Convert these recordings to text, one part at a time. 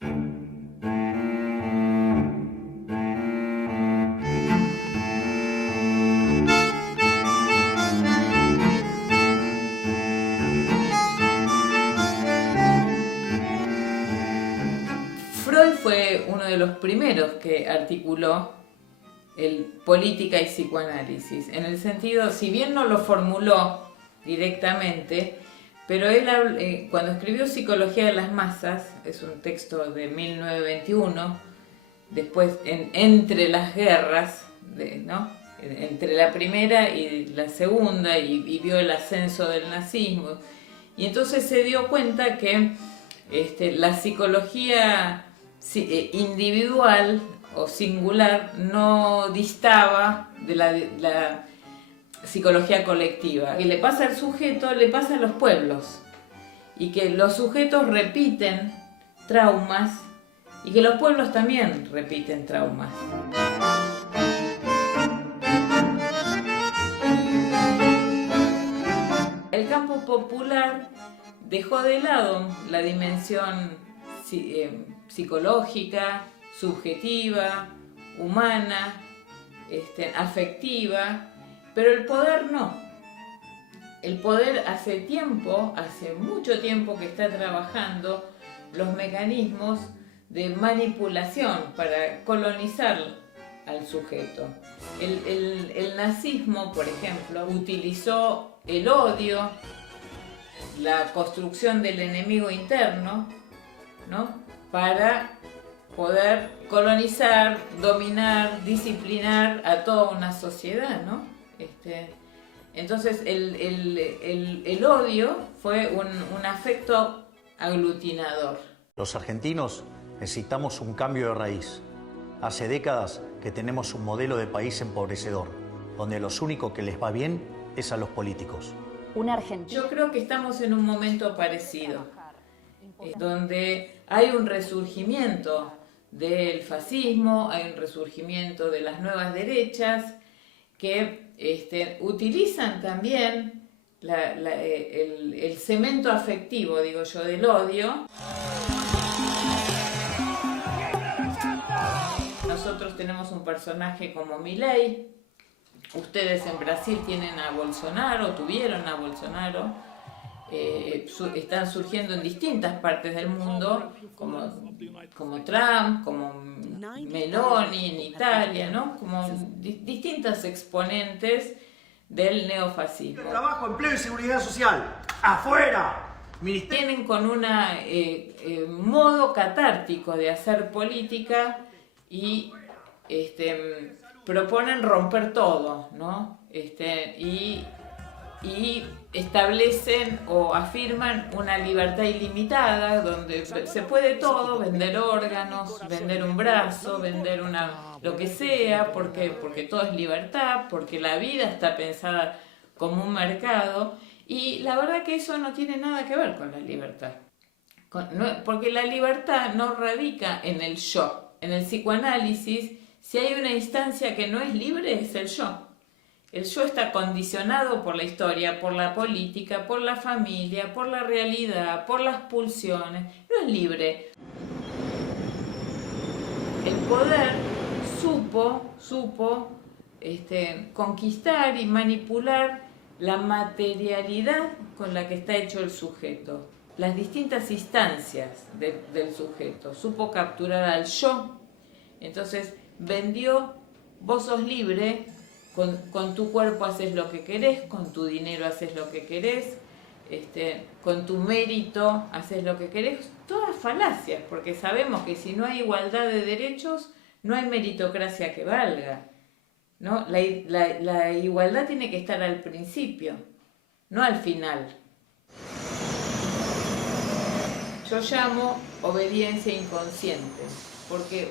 Freud fue uno de los primeros que articuló el política y psicoanálisis, en el sentido, si bien no lo formuló directamente, pero él cuando escribió Psicología de las Masas, es un texto de 1921, después entre las guerras, ¿no? Entre la primera y la segunda, y vio el ascenso del nazismo, y entonces se dio cuenta que la psicología individual o singular no distaba de la psicología colectiva. Que le pasa al sujeto, le pasa a los pueblos, y que los sujetos repiten traumas y que los pueblos también repiten traumas. El campo popular dejó de lado la dimensión psicológica, subjetiva, humana, afectiva, pero el poder no. El poder hace mucho tiempo que está trabajando los mecanismos de manipulación para colonizar al sujeto. El nazismo, por ejemplo, utilizó el odio, la construcción del enemigo interno, ¿no?, para poder colonizar, dominar, disciplinar a toda una sociedad, ¿no? Entonces el odio fue un afecto aglutinador. Los argentinos necesitamos un cambio de raíz. Hace décadas que tenemos un modelo de país empobrecedor, donde a los únicos que les va bien es a los políticos. Yo creo que estamos en un momento parecido, donde hay un resurgimiento del fascismo, hay un resurgimiento de las nuevas derechas que utilizan también el cemento afectivo, digo yo, del odio. Nosotros tenemos un personaje como Milei, ustedes en Brasil tienen a Bolsonaro, tuvieron a Bolsonaro, están surgiendo en distintas partes del mundo, como Trump, como Meloni en Italia, ¿no? Como distintos exponentes del neofascismo. Trabajo, empleo y seguridad social, ¡afuera! Tienen con un modo catártico de hacer política y proponen romper todo, ¿no? Y establecen o afirman una libertad ilimitada donde se puede todo, vender órganos, vender un brazo, vender lo que sea, porque todo es libertad, porque la vida está pensada como un mercado, y la verdad que eso no tiene nada que ver con la libertad. Porque la libertad no radica en el yo. En el psicoanálisis, si hay una instancia que no es libre, es el yo. El yo está condicionado por la historia, por la política, por la familia, por la realidad, por las pulsiones. No es libre. El poder supo conquistar y manipular la materialidad con la que está hecho el sujeto, las distintas instancias del sujeto. Supo capturar al yo, entonces vendió: vos sos libre, con tu cuerpo haces lo que querés, con tu dinero haces lo que querés, con tu mérito haces lo que querés. Todas falacias, porque sabemos que si no hay igualdad de derechos, no hay meritocracia que valga, ¿no? La igualdad tiene que estar al principio, no al final. Yo llamo obediencia inconsciente, porque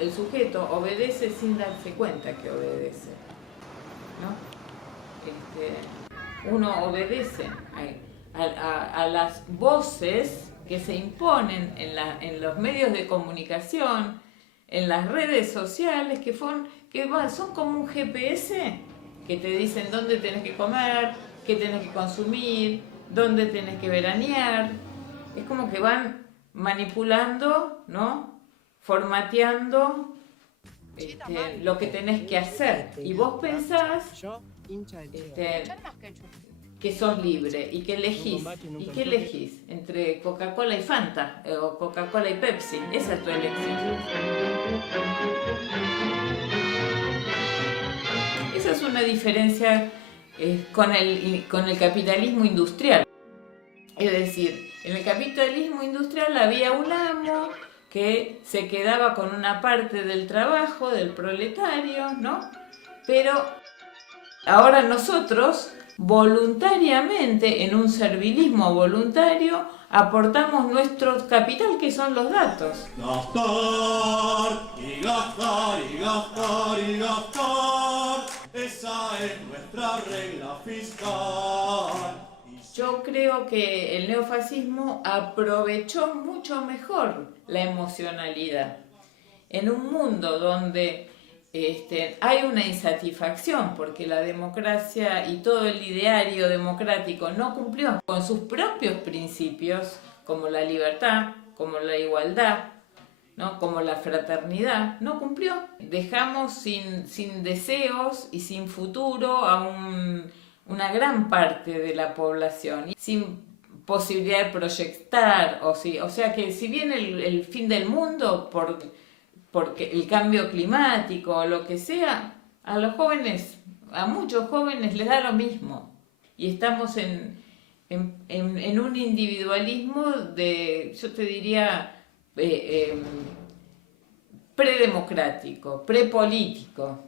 el sujeto obedece sin darse cuenta que obedece, ¿no? Uno obedece a las voces que se imponen en los medios de comunicación, en las redes sociales, que son como un GPS que te dicen dónde tenés que comer, qué tenés que consumir, dónde tenés que veranear. Es como que van manipulando, ¿no? Formateando lo que tenés que hacer. Y vos pensás que sos libre y que elegís. ¿Y qué elegís? Entre Coca-Cola y Fanta o Coca-Cola y Pepsi. Esa es tu elección. Esa es una diferencia con el capitalismo industrial. Es decir, en el capitalismo industrial había un amo que se quedaba con una parte del trabajo del proletario, ¿no? Pero ahora nosotros, voluntariamente, en un servilismo voluntario, aportamos nuestro capital, que son los datos. Gastar y gastar y gastar y gastar, esa es nuestra regla fiscal. Yo creo que el neofascismo aprovechó mucho mejor la emocionalidad. En un mundo donde hay una insatisfacción porque la democracia y todo el ideario democrático no cumplió con sus propios principios, como la libertad, como la igualdad, ¿no? Como la fraternidad, no cumplió. Dejamos sin deseos y sin futuro a una gran parte de la población, sin posibilidad de proyectar, o sea que si viene el fin del mundo porque el cambio climático o lo que sea, a los jóvenes, a muchos jóvenes les da lo mismo. Y estamos en un individualismo yo te diría, predemocrático, prepolítico,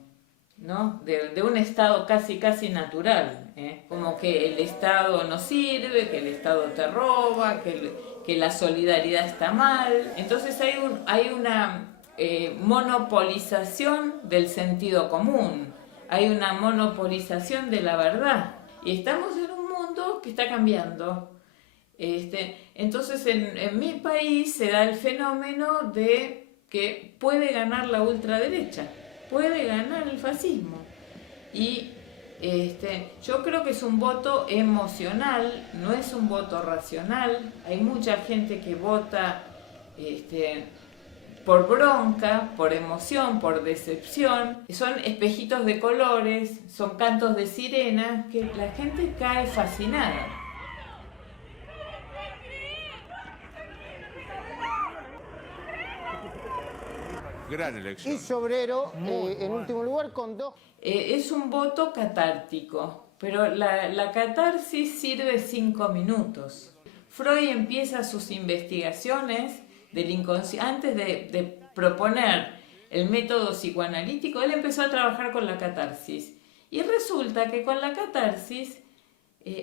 ¿no? De un Estado casi natural, como que el Estado no sirve, que el Estado te roba, que la solidaridad está mal. Entonces hay una monopolización del sentido común, hay una monopolización de la verdad, y estamos en un mundo que está cambiando. Entonces en mi país se da el fenómeno de que puede ganar la ultraderecha, puede ganar el fascismo, y yo creo que es un voto emocional, no es un voto racional. Hay mucha gente que vota por bronca, por emoción, por decepción. Son espejitos de colores, son cantos de sirena, que la gente cae fascinada. Gran elección. Y Sobrero, en último lugar, con 2. Es un voto catártico, pero la catarsis sirve 5 minutos. Freud empieza sus investigaciones del inconsciente. Antes de proponer el método psicoanalítico, él empezó a trabajar con la catarsis. Y resulta que con la catarsis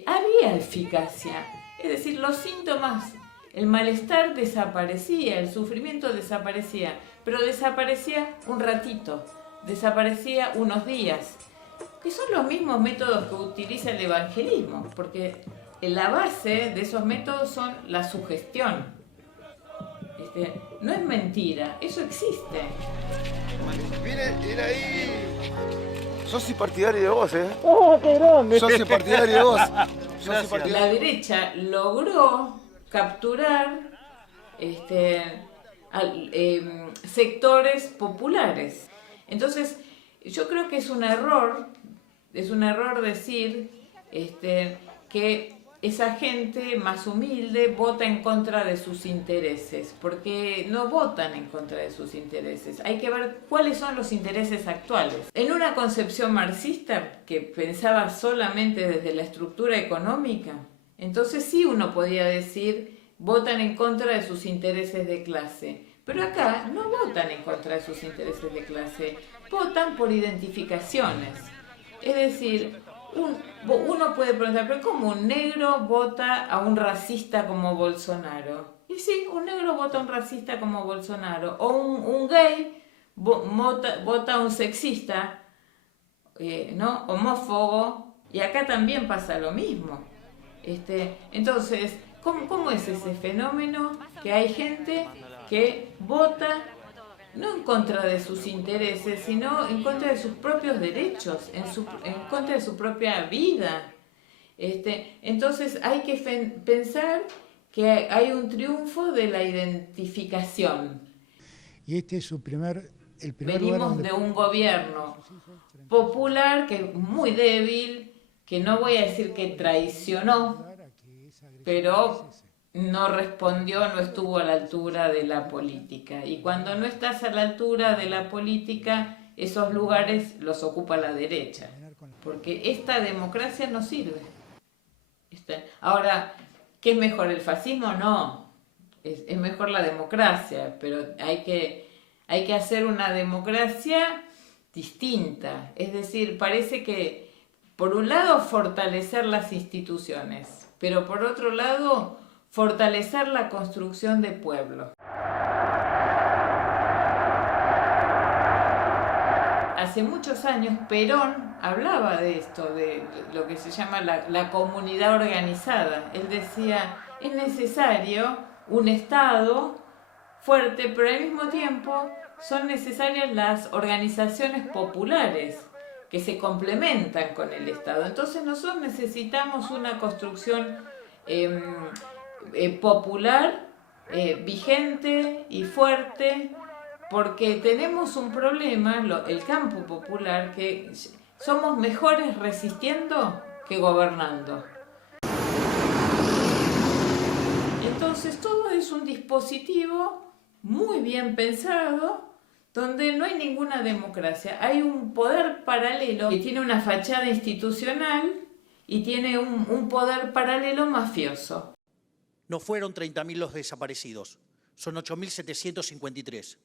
había eficacia. Es decir, los síntomas, el malestar desaparecía, el sufrimiento desaparecía, pero desaparecía un ratito, desaparecía unos días, que son los mismos métodos que utiliza el evangelismo, porque la base de esos métodos son la sugestión. No es mentira, eso existe. Viene ahí. Socio partidario de vos, ¿eh? ¡Oh, qué grande! Socio partidario de vos. Socio partidario. La derecha logró capturar sectores populares. Entonces, yo creo que es un error decir que esa gente más humilde vota en contra de sus intereses, porque no votan en contra de sus intereses. Hay que ver cuáles son los intereses actuales. En una concepción marxista que pensaba solamente desde la estructura económica, entonces sí uno podía decir votan en contra de sus intereses de clase. Pero acá no votan en contra de sus intereses de clase, votan por identificaciones. Es decir, uno puede preguntar, ¿pero cómo un negro vota a un racista como Bolsonaro? Y sí, un negro vota a un racista como Bolsonaro. O un gay vota a un sexista, ¿no? Homófobo. Y acá también pasa lo mismo. Entonces, ¿cómo es ese fenómeno que hay gente que vota no en contra de sus intereses, sino en contra de sus propios derechos, en contra de su propia vida? Entonces hay que pensar que hay un triunfo de la identificación. Y este es el primer lugar Venimos donde... de un gobierno popular que es muy débil, que no voy a decir que traicionó, pero no respondió, no estuvo a la altura de la política. Y cuando no estás a la altura de la política, esos lugares los ocupa la derecha, porque esta democracia no sirve. Ahora, ¿qué es mejor, el fascismo? No, es mejor la democracia, pero hay que hacer una democracia distinta. Es decir, parece que, por un lado, fortalecer las instituciones, pero por otro lado, fortalecer la construcción de pueblos. Hace muchos años Perón hablaba de esto, de lo que se llama la comunidad organizada. Él decía, es necesario un Estado fuerte, pero al mismo tiempo son necesarias las organizaciones populares que se complementan con el Estado. Entonces nosotros necesitamos una construcción popular, vigente y fuerte, porque tenemos un problema, el campo popular, que somos mejores resistiendo que gobernando. Entonces todo es un dispositivo muy bien pensado, donde no hay ninguna democracia. Hay un poder paralelo que tiene una fachada institucional y tiene un poder paralelo mafioso. No fueron 30.000 los desaparecidos, son 8.753.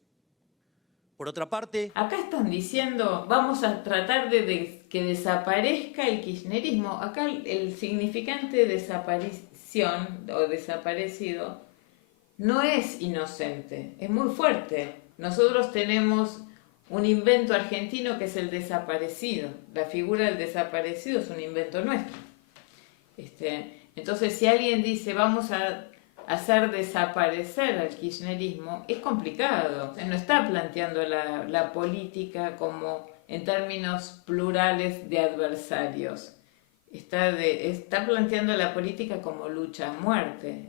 Por otra parte... Acá están diciendo, vamos a tratar de que desaparezca el kirchnerismo. Acá el significante de desaparición o desaparecido no es inocente, es muy fuerte. Nosotros tenemos un invento argentino que es el desaparecido. La figura del desaparecido es un invento nuestro. Entonces, si alguien dice vamos a hacer desaparecer al kirchnerismo, es complicado. No está planteando la política como en términos plurales de adversarios. Está planteando la política como lucha a muerte.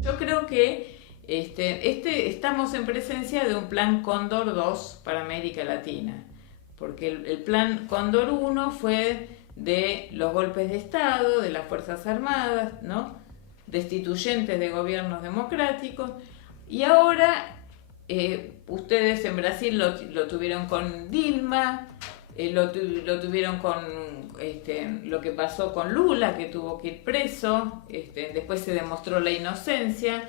Yo creo que estamos en presencia de un plan Cóndor 2 para América Latina, porque el plan Cóndor 1 fue de los golpes de Estado, de las Fuerzas Armadas, ¿no?, destituyentes de gobiernos democráticos, y ahora ustedes en Brasil lo tuvieron con Dilma, lo tuvieron con lo que pasó con Lula, que tuvo que ir preso, después se demostró la inocencia,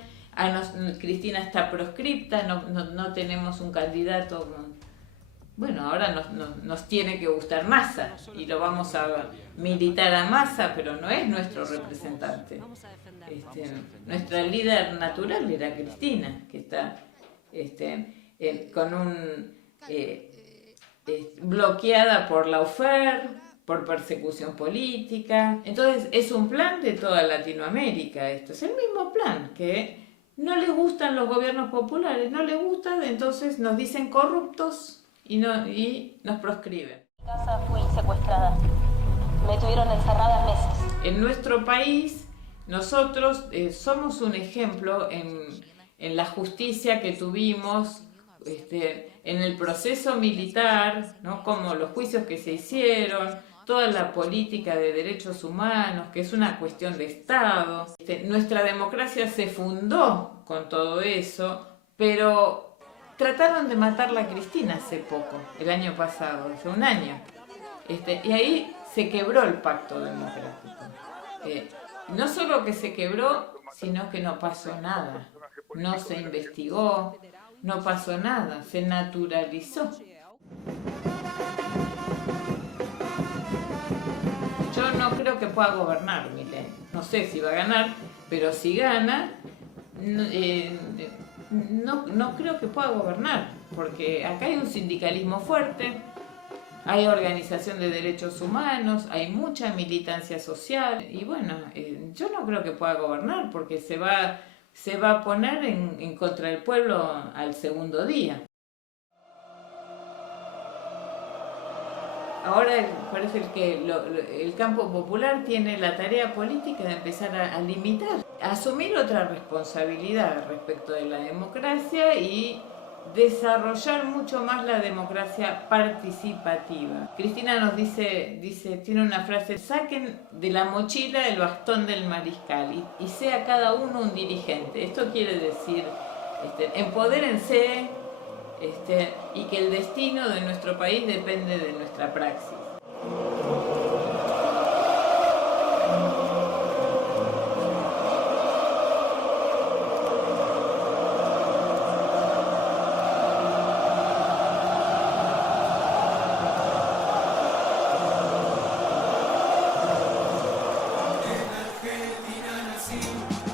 Cristina está proscripta, no tenemos un candidato. Bueno, ahora nos tiene que gustar Massa y lo vamos a militar a Massa, pero no es nuestro representante. Nuestra líder natural era Cristina, que está bloqueada por la UFER, por persecución política. Entonces es un plan de toda Latinoamérica esto. Es el mismo plan, que no les gustan los gobiernos populares, no les gustan, entonces nos dicen corruptos y nos proscriben. Mi casa fui secuestrada. Me tuvieron encerrada meses. En nuestro país, nosotros somos un ejemplo en la justicia que tuvimos, en el proceso militar, ¿no?, como los juicios que se hicieron, toda la política de derechos humanos, que es una cuestión de Estado. Nuestra democracia se fundó con todo eso, pero trataron de matarla a Cristina hace poco, el año pasado, hace un año. Y ahí se quebró el pacto democrático. No solo que se quebró, sino que no pasó nada. No se investigó, no pasó nada, se naturalizó. Yo no creo que pueda gobernar, Milei. No sé si va a ganar, pero si gana, no creo que pueda gobernar, porque acá hay un sindicalismo fuerte, hay organización de derechos humanos, hay mucha militancia social, y bueno, yo no creo que pueda gobernar, porque se va a poner en contra del pueblo al segundo día. ahora parece que el campo popular tiene la tarea política de empezar a limitar, a asumir otra responsabilidad respecto de la democracia y desarrollar mucho más la democracia participativa. Cristina nos dice, tiene una frase: saquen de la mochila el bastón del mariscal y sea cada uno un dirigente. Esto quiere decir, empodérense, y que el destino de nuestro país depende de nuestra praxis.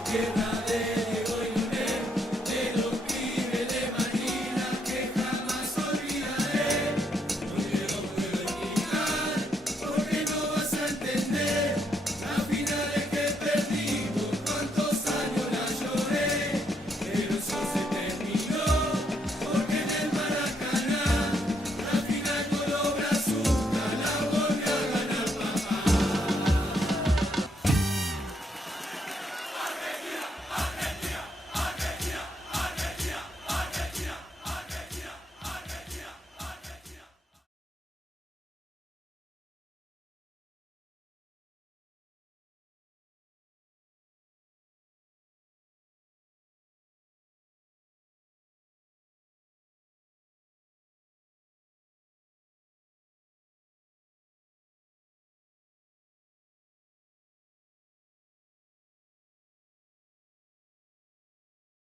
Tierra